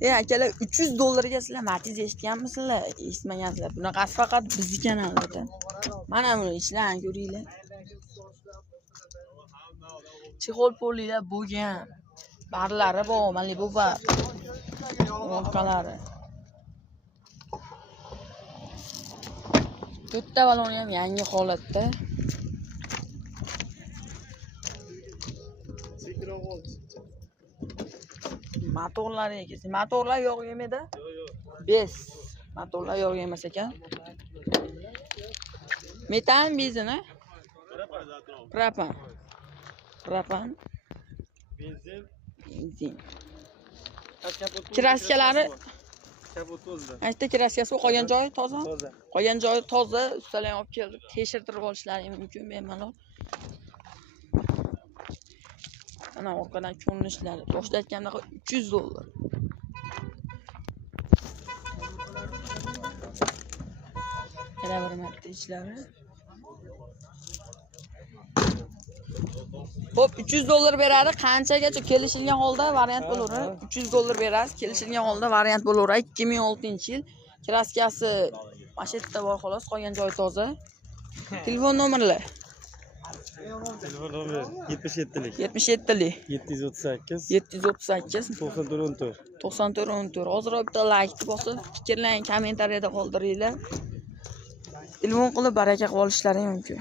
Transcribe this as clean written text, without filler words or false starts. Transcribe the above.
Akalar $300 ga sizlar Matiz eshitganmisizlar? Eshitmagansizlar. Bunaqasi faqat bizning kanalda. Mana buni ishlarni ko'ringlar. Chexol polilar bo'lgan. Barlari bor, Malibuba. Orqalari. To'rtta balon ham yangi holatda. Motorlar ekan. Motorlar yo'q yemadi? Yo'q. Motorlar yo'q emas ekan. Metan benzin, a? Propan. Benzin. Kiraskalari kapot to'zda. Aytda kiraskasi qolgan joyi toza? Qolgan joyi toza, ustalar olib kelib tekshirtirib olishlari mumkin bemalol. Ana orqadan ko'rinishlari. Boshda aytganda $300. Yana bir marta ishlari. Xo'p, $300 beradi. Qanchagacha kelishilgan holda variant bo'laveradi. $300 berasiz. Kelishilgan holda variant bo'laveradi. 2006-yil. Kraskasi mashetda bor xolos, qolgan joyi toza. Telefon nomerlar. Telefon nomeri 77lik. 77lik. 738 9414. Hozir bitta like bosib, fikrlaring kommentariyada qoldiringlar. Telefon qilib baraka qilib olishlari mumkin.